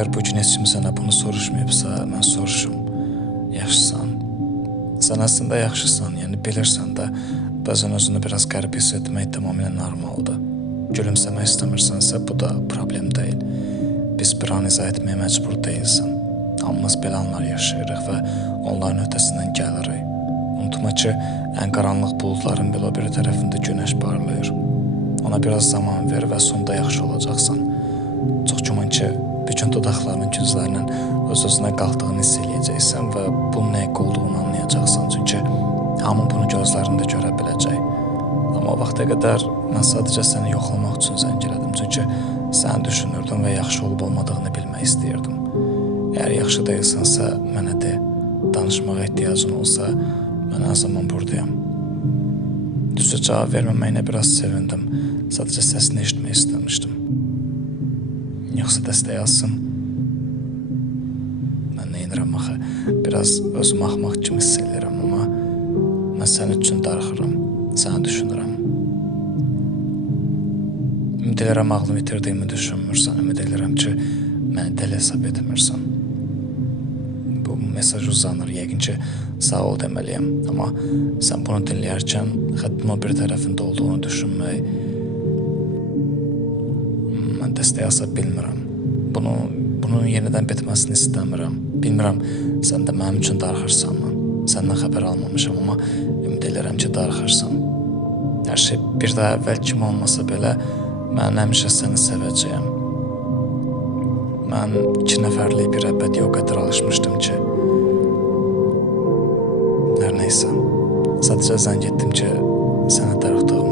Əgər bu gün heç kim sənə bunu soruşmayıbsa, mən soruşum. Yaxşısan? Sən əslində yaxşısan, yəni bilirsən də, bəzən özünü biraz qəribə hiss etmək tamamilə normaldır. Gülümsəmək istəmirsənsə, bu da problem deyil. Biz bir an izah etməyə məcbur deyilsən. Hamımız belə anlar yaşayırıq və onların ötəsindən gəlirik. Unutma ki, ən qaranlıq buludların belə o biri tərəfində günəş parlayır. Ona biraz zaman ver və sonda yaxşı olacaqsan. Çox güman ki, bütün dodaqlarının güzlərinin öz-özünə qalxdığını hiss eləyəcəksən və bunun nə olduğunu anlayacaqsan. Çünki hamı bunu gözlərində görə biləcək. Amma o vaxta qədər mən sadəcə səni yoxlamaq üçün zəng elədim. Çünki səni düşünürdüm və yaxşı olub olmadığını bilmək istəyirdim. Əgər yaxşı deyilsənsə, mənə de. Danışmağa ehtiyacın olsa, mən hər zaman buradayam. Düzü cavab verməməyinə biraz sevindim. Sadəcə səsini eşitmək istəmişdim. Yoxsa dəstək alsın. Mən neyinirəm axı? Biraz özümü axmaq kimi hiss edirəm, amma mən sənin üçün darıxıram, səni düşünürəm. Ümid edirəm ağlımı itirdiyimi düşünmürsən, ümid edirəm ki, məni dəli hesab etmirsən. Bu mesaj uzanır, yəqin ki, sağ ol deməliyəm, amma sən bunu dinləyərkən xəttin o bir tərəfində olduğunu düşünmək, mən dəstək alsa bilmirəm. Bunun yenidən bitməsini istəmirəm. Bilmirəm, sən də mənim üçün darıxırsanmı? Səndən xəbər almamışam, amma ümid edirəm ki, darıxırsan. Hər şey bir daha əvvəl kimi olmasa belə, mən həmişə səni sevəcəyəm. Mən 2 nəfərlik bir əbədiyə o qədər alışmışdım ki, hər neysə, sadəcə zəng etdim ki, sənə darıxdığımı